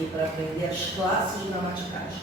aqui para aprender as classes gramaticais.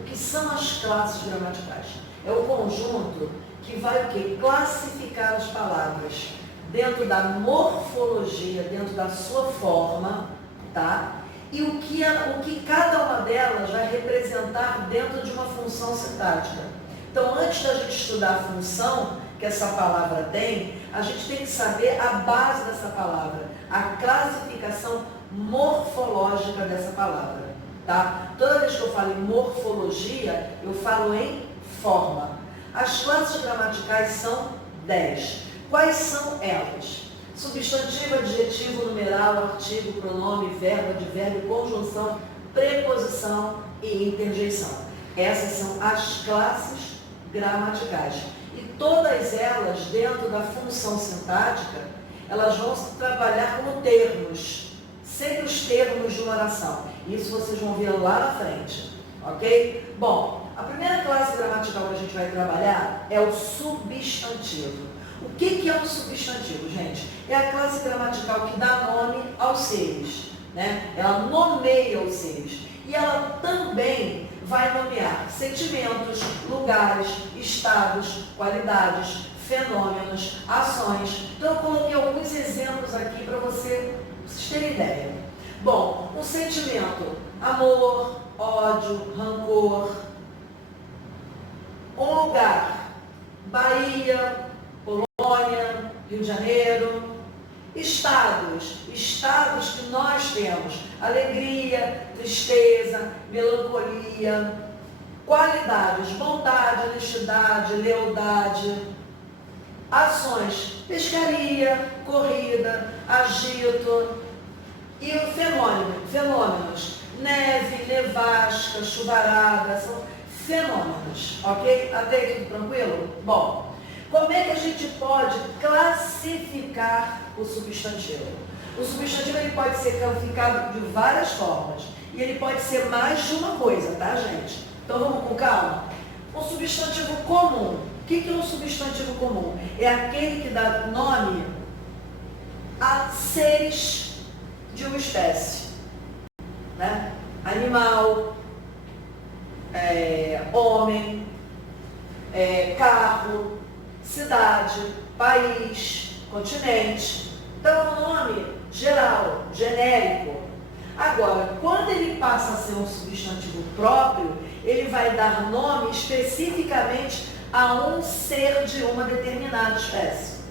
O que são as classes gramaticais? É o conjunto que vai o quê? Classificar as palavras dentro da morfologia, dentro da sua forma, tá? E o que cada uma delas vai representar dentro de uma função sintática. Então, antes da gente estudar a função que essa palavra tem, a gente tem que saber a base dessa palavra, a classificação morfológica dessa palavra, tá? Toda vez que eu falo em morfologia, eu falo em forma. As classes gramaticais são 10. Quais são elas? Substantivo, adjetivo, numeral, artigo, pronome, verbo, advérbio, conjunção, preposição e interjeição. Essas são as classes gramaticais. E todas elas, dentro da função sintática, elas vão trabalhar como termos, sempre os termos de uma oração. Isso vocês vão ver lá na frente, ok? Bom, a primeira classe gramatical que a gente vai trabalhar é o substantivo. O que é um substantivo, gente? É a classe gramatical que dá nome aos seres, né? Ela nomeia os seres. E ela também vai nomear sentimentos, lugares, estados, qualidades, fenômenos, ações. Então, eu coloquei alguns exemplos aqui para vocês terem ideia. Bom, um sentimento, amor, ódio, rancor. Um lugar, Bahia, Polônia, Rio de Janeiro. Estados que nós temos, alegria, tristeza, melancolia. Qualidades, bondade, honestidade, lealdade. Ações, pescaria, corrida, agito. E o fenômenos, neve, nevasca, chuvarada, são fenômenos, ok? Até aí tudo tranquilo? Bom, como é que a gente pode classificar o substantivo? O substantivo ele pode ser classificado de várias formas. E ele pode ser mais de uma coisa, tá, gente? Então vamos com calma. Um substantivo comum. O que é um substantivo comum? É aquele que dá nome a seres de uma espécie, né? Animal, homem, carro, cidade, país, continente. Então é um nome geral, genérico. Agora, quando ele passa a ser um substantivo próprio, ele vai dar nome especificamente a um ser de uma determinada espécie.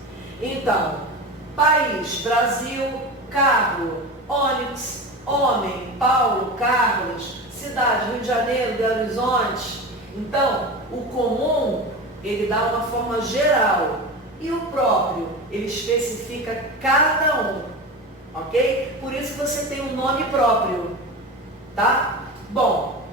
Então, país, Brasil, carro, ônibus, homem, Paulo, Carlos, cidade, Rio de Janeiro, Belo Horizonte. Então, o comum, ele dá uma forma geral. E o próprio, ele especifica cada um. Ok? Por isso que você tem um nome próprio. Tá? Bom,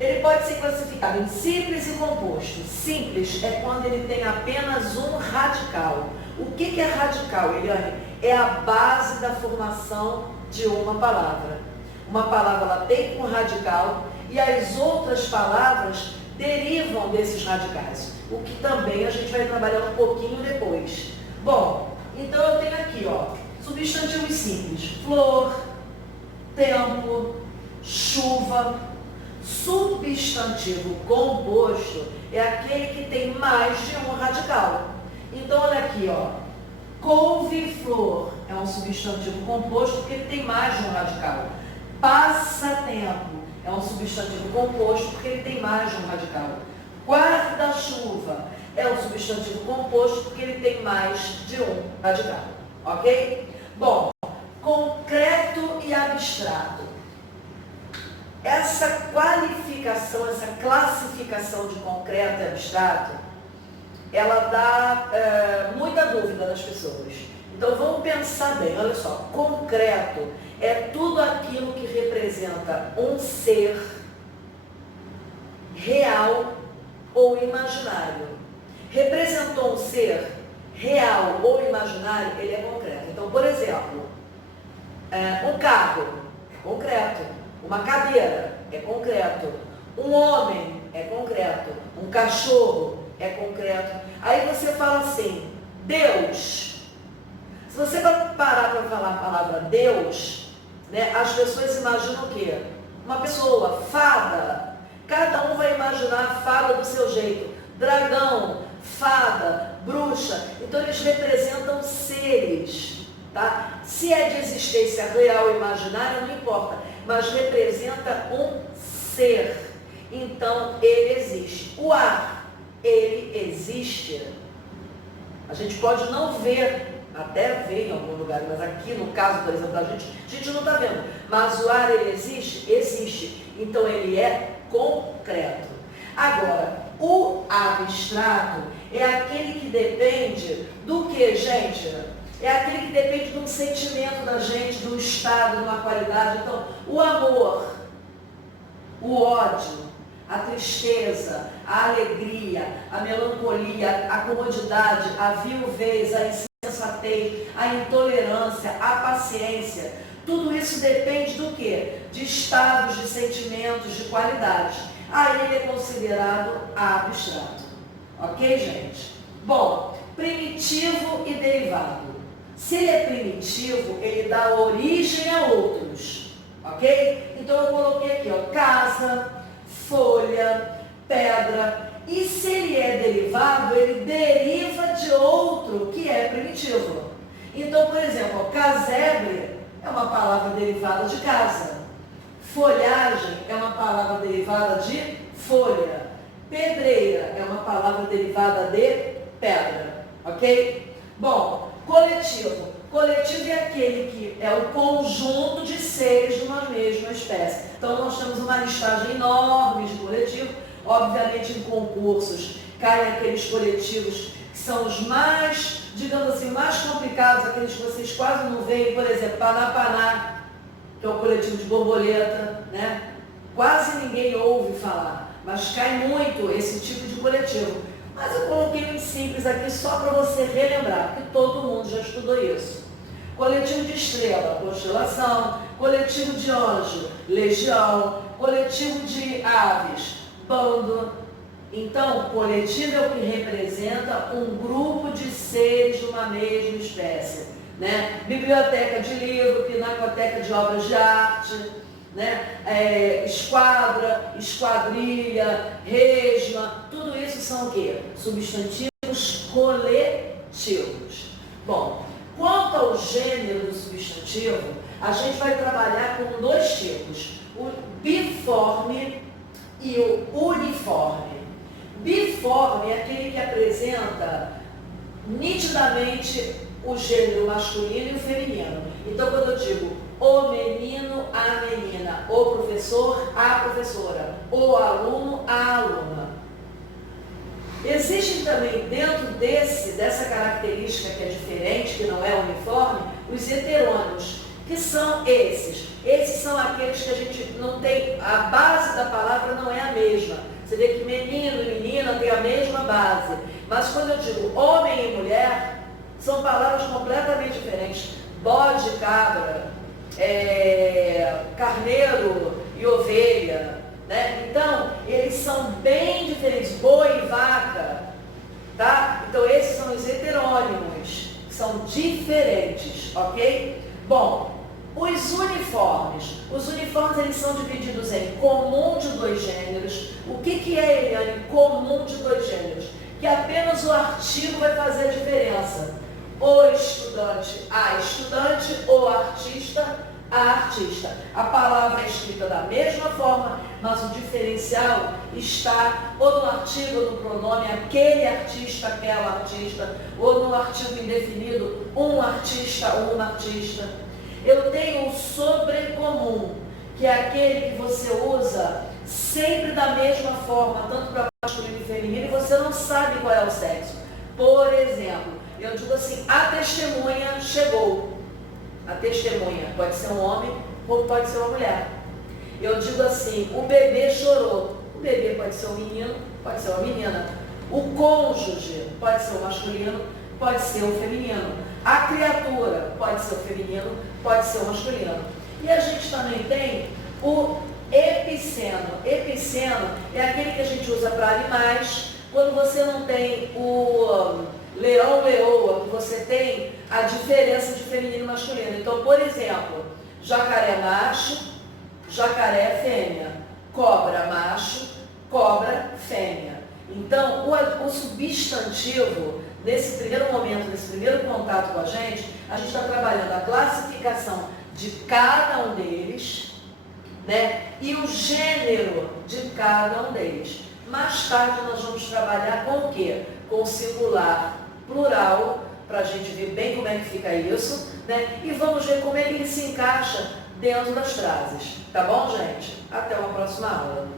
ele pode ser classificado em simples e composto. Simples é quando ele tem apenas um radical. O que é radical, Eliane? É a base da formação de uma palavra. Uma palavra ela tem um radical e as outras palavras derivam desses radicais. O que também a gente vai trabalhar um pouquinho depois. Bom, então eu tenho aqui, ó, substantivos simples. Flor, tempo, chuva. Substantivo composto é aquele que tem mais de um radical. Então, olha aqui, ó. Couve-flor é um substantivo composto porque ele tem mais de um radical. Passatempo é um substantivo composto porque ele tem mais de um radical. Guarda-chuva é um substantivo composto porque ele tem mais de um radical. Ok? Bom, concreto e abstrato. Essa qualificação, essa classificação de concreto e abstrato, ela dá muita dúvida nas pessoas. Então vamos pensar bem, olha só, concreto é tudo aquilo que representa um ser real ou imaginário. Representou um ser real ou imaginário, ele é concreto. Então, por exemplo, um carro é concreto. Uma cadeira é concreto. Um homem é concreto. Um cachorro é concreto. Aí você fala assim, Deus. Se você parar para falar a palavra Deus, né? As pessoas imaginam o quê? Uma pessoa, fada. Cada um vai imaginar a fada do seu jeito. Dragão, fada, bruxa. Então eles representam seres, tá? Se é de existência real ou imaginária, não importa, mas representa um ser. Então ele existe. O ar, ele existe. A gente pode não ver, até ver em algum lugar, mas aqui no caso, por exemplo, a gente não está vendo. Mas o ar, ele existe? Existe. Então ele é concreto. Agora, o abstrato é aquele que depende do que, gente? É aquele que depende de um sentimento da gente, de um estado, de uma qualidade. Então, o amor, o ódio, a tristeza, a alegria, a melancolia, a comodidade, a viuvez, a insensatez, a intolerância, a paciência. Tudo isso depende do quê? De estados, de sentimentos, de qualidades. Aí ele é considerado abstrato. Ok, gente? Bom, primitivo e derivado. Se ele é primitivo, ele dá origem a outros. Ok? Então eu coloquei aqui, ó, casa, folha, pedra. E se ele é derivado, ele deriva de outro que é primitivo. Então, por exemplo, ó, casebre é uma palavra derivada de casa. Folhagem é uma palavra derivada de folha. Pedreira é uma palavra derivada de pedra. Ok? Bom, coletivo. Coletivo é aquele que é o conjunto de seres de uma mesma espécie. Então, nós temos uma listagem enorme de coletivo. Obviamente, em concursos, caem aqueles coletivos que são os mais, digamos assim, mais complicados, aqueles que vocês quase não veem, por exemplo, Panapaná, que é o coletivo de borboleta, né? Quase ninguém ouve falar, mas cai muito esse tipo de coletivo. Mas eu coloquei um simples aqui só para você relembrar, porque todo mundo já estudou isso. Coletivo de estrela, constelação. Coletivo de anjo, legião. Coletivo de aves, bando. Então, coletivo é o que representa um grupo de seres de uma mesma espécie, né? Biblioteca de livro, pinacoteca de obras de arte, né? Esquadra, esquadrilha, resma, tudo isso são o quê? Substantivos coletivos. Bom, quanto ao gênero do substantivo, a gente vai trabalhar com dois tipos, o biforme e o uniforme. Biforme é aquele que apresenta nitidamente o gênero masculino e o feminino. Então, quando eu digo o menino, a menina, o professor, a professora, o aluno, a aluna. Existem também dentro dessa característica que é diferente, que não é uniforme, os heterônimos, que são esses. Esses são aqueles que a gente não tem, a base da palavra não é a mesma. Você vê que menino e menina têm a mesma base. Mas quando eu digo homem e mulher, são palavras completamente diferentes. Bode, cabra, carneiro e ovelha, né? Então, eles são bem diferentes. Boi e vaca, tá? Então, esses são os heterônimos, que são diferentes, ok? Bom, os uniformes. Os uniformes, eles são divididos em comum de dois gêneros. O que é, Eliane, comum de dois gêneros? Que apenas o artigo vai fazer a diferença. O estudante, a estudante, o artista, a artista. A palavra é escrita da mesma forma, mas o diferencial está ou no artigo ou no pronome aquele artista, aquela artista, ou no artigo indefinido, um artista ou uma artista. Eu tenho o sobrecomum, que é aquele que você usa sempre da mesma forma, tanto para masculino e feminino, e você não sabe qual é o sexo. Por exemplo, eu digo assim, a testemunha chegou. A testemunha pode ser um homem ou pode ser uma mulher. Eu digo assim, o bebê chorou. O bebê pode ser um menino, pode ser uma menina. O cônjuge pode ser o masculino, pode ser o feminino. A criatura pode ser o feminino, pode ser o masculino. E a gente também tem o epiceno. Epiceno é aquele que a gente usa para animais. Quando você não tem o leão, leoa, você tem a diferença de feminino e masculino. Então, por exemplo, jacaré macho, jacaré fêmea, cobra macho, cobra fêmea. Então, o substantivo, nesse primeiro momento, nesse primeiro contato com a gente está trabalhando a classificação de cada um deles, né? E o gênero de cada um deles. Mais tarde nós vamos trabalhar com o quê? Com o singular plural, para a gente ver bem como é que fica isso, né? E vamos ver como é que ele se encaixa dentro das frases. Tá bom, gente? Até uma próxima aula.